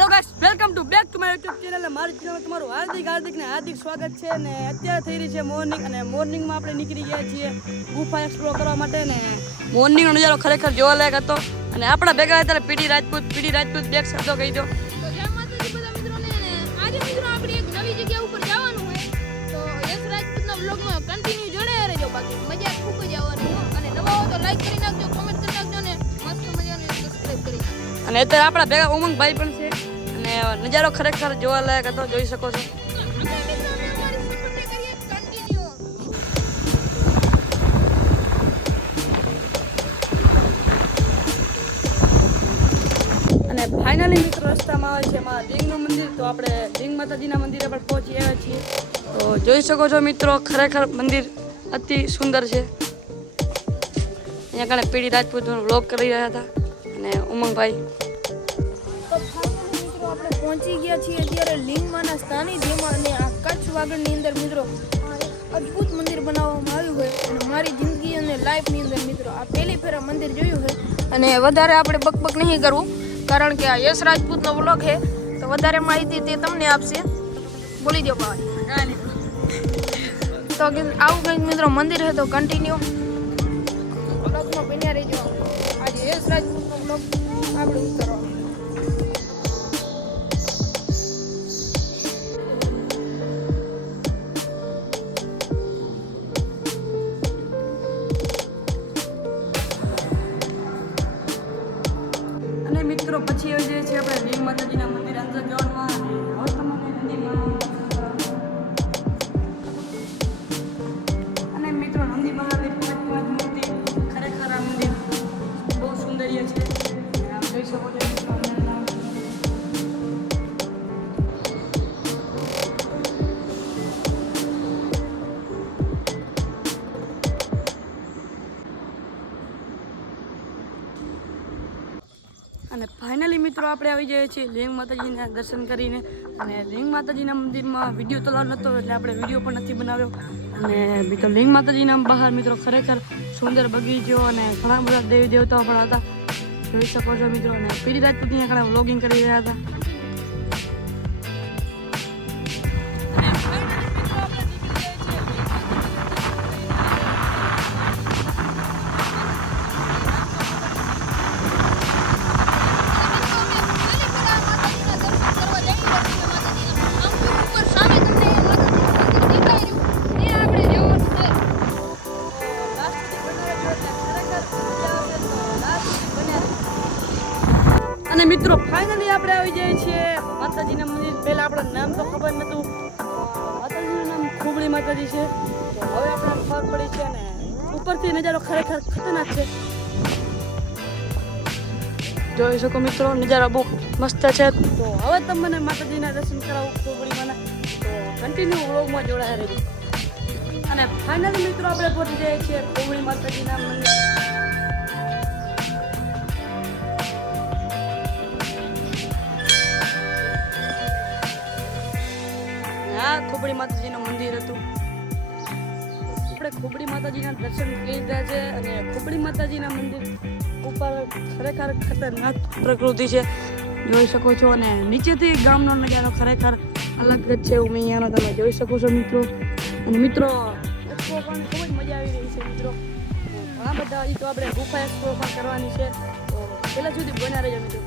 Hello guys, welcome to back to my YouTube channel. મારી ચેનલમાં તમારું હાર્દિક સ્વાગત છે. ને અત્યારે થઈ રહી છે મોર્નિંગ, અને મોર્નિંગમાં આપણે નીકળી ગયા છીએ ગુફા એક્સપ્લોર કરવા માટે. ને મોર્નિંગનો નજારો ખરેખર જોવાલાયક હતો. અને આપણા ભેગા હતા પીડી રાજપૂત બેક શબ્દો કહી દો. તો જય માતાજી બધા મિત્રોને. આજે મિત્રો આપણે એક નવી જગ્યા ઉપર જવાનું હોય તો યશ રાજપૂતના વ્લોગમાં કન્ટિન્યુ જોડાયા રહેજો. બાકી મજા ખૂબ જ આવવાની હોય. અને નવા હો તો લાઈક કરી નાખજો, કમેન્ટ કરી નાખજો ને મસ્ત મજાનું સબસ્ક્રાઇબ કરી નાખજો. અને અત્યારે આપણા ભેગા ઉમંગભાઈ પણ છે. અને નજારો ખરેખર જોવાલાયક હતો, જોઈ શકો છો. અને ફાઇનલી મિત્રો રસ્તામાં આવે છે એમાં લિંગનું મંદિર. તો આપણે લિંગ માતાજીના મંદિરે પણ પહોંચી આવ્યા છીએ. તો જોઈ શકો છો મિત્રો, ખરેખર મંદિર અતિ સુંદર છે. અહીંયા કણે પીડી રાજપૂતનો વ્લોગ કરી રહ્યા હતા અને ઉમંગભાઈ. આપણે પહોંચી ગયા છીએ અત્યારે લિંગમાના સ્થાને, જેમાં અને આ કચ્છ વાગડની અંદર મિત્રો અદ્ભુત મંદિર બનાવવામાં આવ્યું હોય. અને મારી જિંદગી અને લાઈફની અંદર મિત્રો આ પહેલી ફેરા મંદિર જોયું હોય. અને વધારે આપણે બકબક નહીં કરવું, કારણ કે આ યશ રાજપૂતનો વ્લોગ છે તો વધારે માહિતી તે તમને આપશે. બોલી દો ભાઈ. તો આવું કંઈક મિત્રો મંદિર છે તો કન્ટિન્યુ વ્લોગમાં બન્યા રહેજો. આજે યશ રાજપૂતનો વ્લોગ આપણે ઉતારવાનો. અને મિત્રો પછી આવી જઈએ છીએ આપણે લિંગ માતાજીના મંદિર અંદર જવામાં. હવે તમને નંદીમાં અને મિત્રો નંદી મહાદેવ પાંચ મૂર્તિ. ખરેખર આ મંદિર બહુ સુંદર્ય છે. આમ જોઈ શકો છો મિત્રો. અને ફાઇનલી મિત્રો આપણે આવી જઈએ છીએ લિંગ માતાજીના દર્શન કરીને. અને લિંગ માતાજીના મંદિરમાં વિડીયો તો નહોતો એટલે આપણે વિડીયો પણ નથી બનાવ્યો. અને મિત્રો લિંગ માતાજીના બહાર મિત્રો ખરેખર સુંદર બગીચો અને ઘણા બધા દેવી દેવતાઓ પણ હતા, જોઈ શકો છો મિત્રો. અને પીડી રાજપૂત અહીંયા ઘણા વ્લોગિંગ કરી રહ્યા હતા. અને મિત્રો ફાઇનલી આપણે આવી જઈએ છીએ માતાજીના મંદિર. પહેલાં આપણું નામ તો ખબર નહોતું. માતાજીનું નામ ખુબળી માતાજી છે. તો હવે આપણે ખબર પડી છે. અને ઉપરથી નજારો ખરેખર ખતરનાક છે, જોઈ શકો મિત્રો. નજારો બહુ મસ્ત છે. તો હવે તમને માતાજીના દર્શન કરાવું ખુબળીમાંના. તો કન્ટિન્યુ વ્લોગમાં જોડાયા રહેજો. અને ફાઇનલી મિત્રો આપણે પહોંચી જઈએ છીએ ખુબળી માતાજીના મંદિર. ખુબળી માતાજીનું મંદિર હતું. આપણે ખુબળી માતાજીના દર્શન કરી રહ્યા છે. અને ખુબળી માતાજીના મંદિર ઉપર ખરેખર ખતરનાક પ્રકૃતિ છે, જોઈ શકો છો. અને નીચેથી ગામનો નજારો ખરેખર અલગ જ છે. અહીંયાનો તમે જોઈ શકો છો મિત્રો. અને મિત્રો એક્સપ્લોર પણ ખૂબ જ મજા આવી રહી છે મિત્રો. ઘણા બધા હજી તો આપણે ગુફા એક્સપ્લોર પણ કરવાની છે. તો પહેલાં સુધી બન્યા રહેજો મિત્રો.